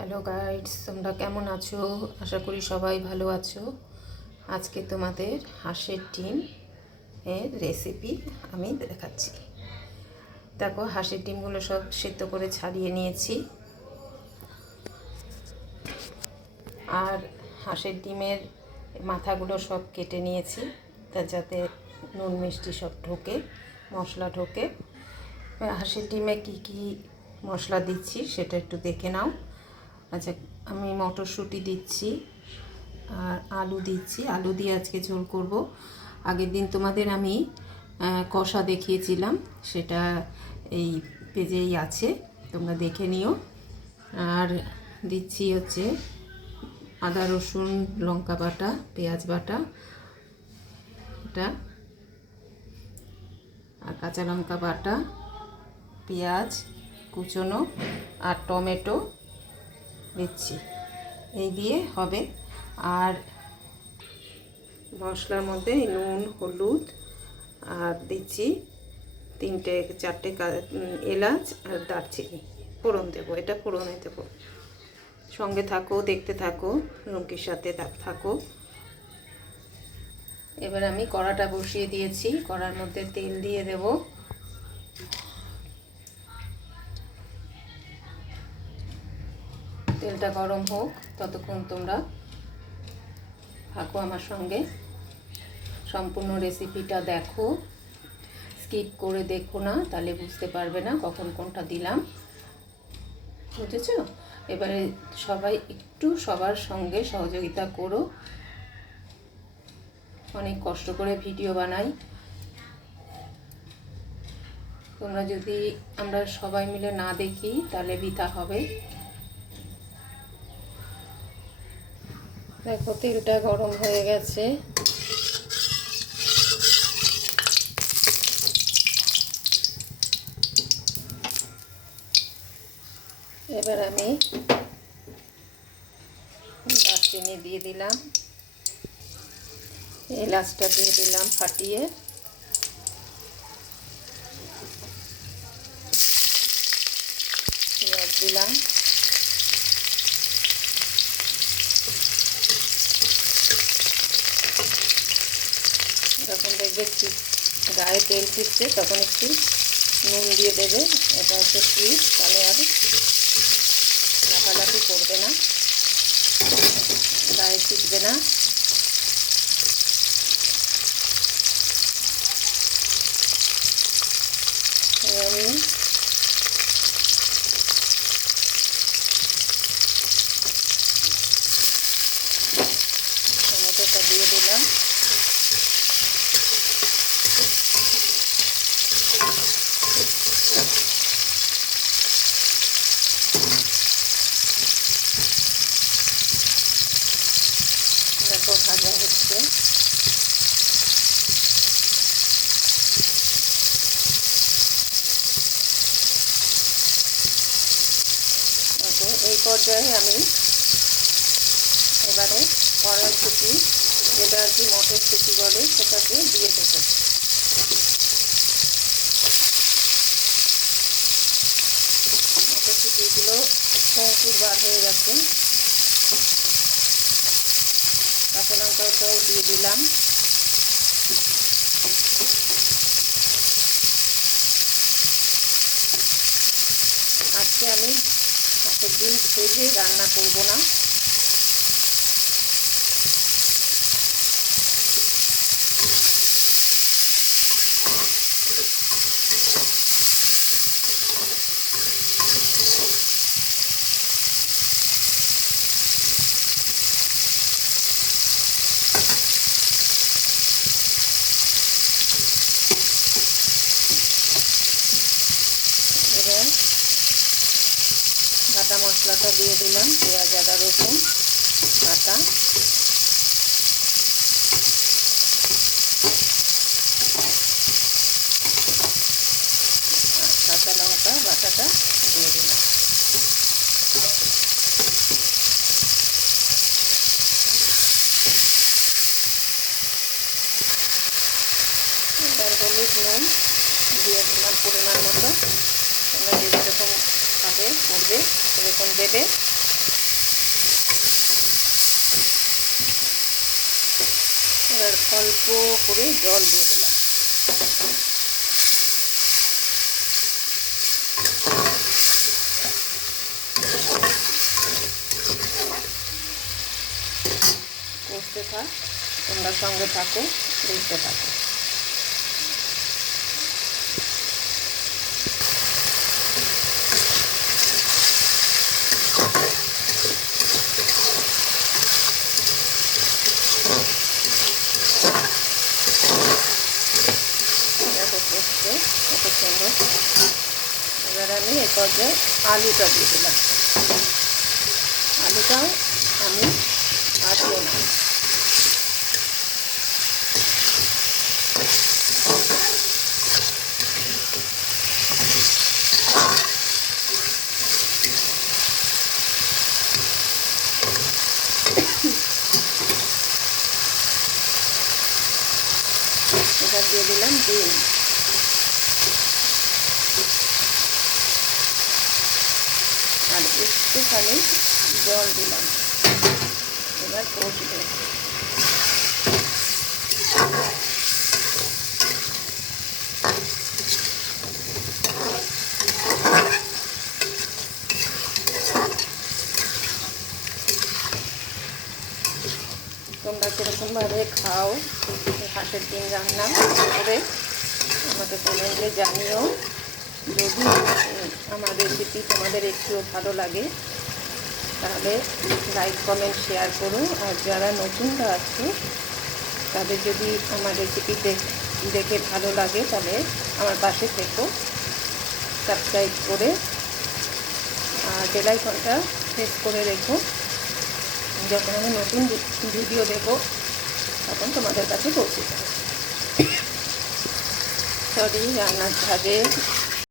Hello guides, তোমরা কেমন আছো? আশা করি সবাই ভালো আছো। আজকে তোমাদের হাঁসের ডিম এর রেসিপি আমি দেখাচ্ছি। দেখো, হাঁসের ডিমগুলো সব সেদ্ধ করে ছাড়িয়ে নিয়েছি। আর হাঁসের ডিমের মাথাগুলো সব কেটে নিয়েছি, তা যাতে নুন মিষ্টি সব ঢোকে, মশলা ঢোকে। হাঁসের ডিমে কি কি মশলা দিচ্ছি সেটা একটু দেখে নাও। আচ্ছা, আমি মটরশুঁটি দিচ্ছি আর আলু দিচ্ছি। আলু দিয়ে আজকে ঝোল করব। আগের দিন তোমাদের আমি কষা দেখিয়েছিলাম, সেটা এই পেজেই আছে, তোমরা দেখে নিও। আর দিচ্ছি হচ্ছে আদা রসুন লঙ্কা বাটা, পেঁয়াজ বাটা, এটা আর কাঁচা লঙ্কা বাটা, পেঁয়াজ কুচনো আর টমেটো দিচ্ছি। এই দিয়ে হবে। আর মশলার মধ্যে নুন, হলুদ আর দিচ্ছি 3-4টে এলাচ আর দারচিনি ফোড়ন দেবো। এটা ফোড়নে দেবো। সঙ্গে থাকো, দেখতে থাকো, লঙ্কির সাথে থাকো। এবার আমি কড়াটা বসিয়ে দিয়েছি। কড়ার মধ্যে তেল দিয়ে দেব। তেলটা গরম হোক, ততক্ষণ তোমরা থাকো আমার সঙ্গে। সম্পূর্ণ রেসিপিটা দেখো, স্কিপ করে দেখো না, তাহলে বুঝতে পারবে না কখন কোনটা দিলাম। বুঝেছো? এবারে সবাই একটু সবার সঙ্গে সহযোগিতা করো। অনেক কষ্ট করে ভিডিও বানাই। তোমরা যদি আমরা সবাই মিলে না দেখি তাহলে বৃথা হবে। দেখো, তেলটা গরম হয়ে গেছে। এবার আমি দারচিনি দিয়ে দিলাম, এলাচটা দিয়ে দিলাম ফাটিয়ে, পেঁয়াজ দিলাম, যখন দেখবে গায়ে তেল ছিটছে তখন একটু নুন দিয়ে দেবে। এটা হচ্ছে সুইট, তাহলে আর লাফালাফি করবে না, গায়ে ছিটবে না। আমি টমেটোটা দিয়ে দিলাম। দেখো, ভাজা হচ্ছে। এই পর্যায়ে আমি এবারে কড়াইশুঁটি, যেটা আর কি মটরশুঁটি বলে, সেটাকে দিয়ে দেবো। মটরশুঁটিগুলো অঙ্কুর বার হয়ে গেছে। কাঁচা লঙ্কাটাও দিয়ে দিলাম। আজকে আমি হাঁসের ডিম ভেজে রান্না করব না। এবার বাটা মশলাটা দিয়ে দিলাম, পেঁয়াজ আদা রসুন বাটা, কাঁচা লঙ্কা বাটাটা দিয়ে দিলাম। এবার হলুদ নুন দিয়ে দিলাম পরিমাণ মতো। তোমরা যেরকম ভাবে করবে সেরকম দেবে। অল্প করে জল দিয়ে দিলাম। কষতে থাক, তোমরা সঙ্গে থাকো, দেখতে থাকো। দেখো কষতে কত সুন্দর। এবার আমি এই পর্যায়ে আলুটা দিয়ে দিলাম। আলুটাও আমি কাটবো না। এবার দিয়ে দিলাম ডিম। আর একটুখানি জল দিলাম। এবার কষবে। তোমরা কীরকমভাবে খাও হাঁসের ডিম রান্না করে আমাকে কমেন্টে জানিও। যদি আমার রেসিপি তোমাদের একটুও ভালো লাগে তাহলে লাইক কমেন্ট শেয়ার করো। আর যারা নতুনরা আছো তাদের যদি আমার রেসিপি দেখে ভালো লাগে তাহলে আমার পাশে থেকো, সাবস্ক্রাইব করে আর বেল আইকনটা প্রেস করে রেখো। যখন আমি নতুন ভিডিও দেবো তখন তোমাদের কাছে পৌঁছে যাবে। সরি, রান্নার ঝাঁজে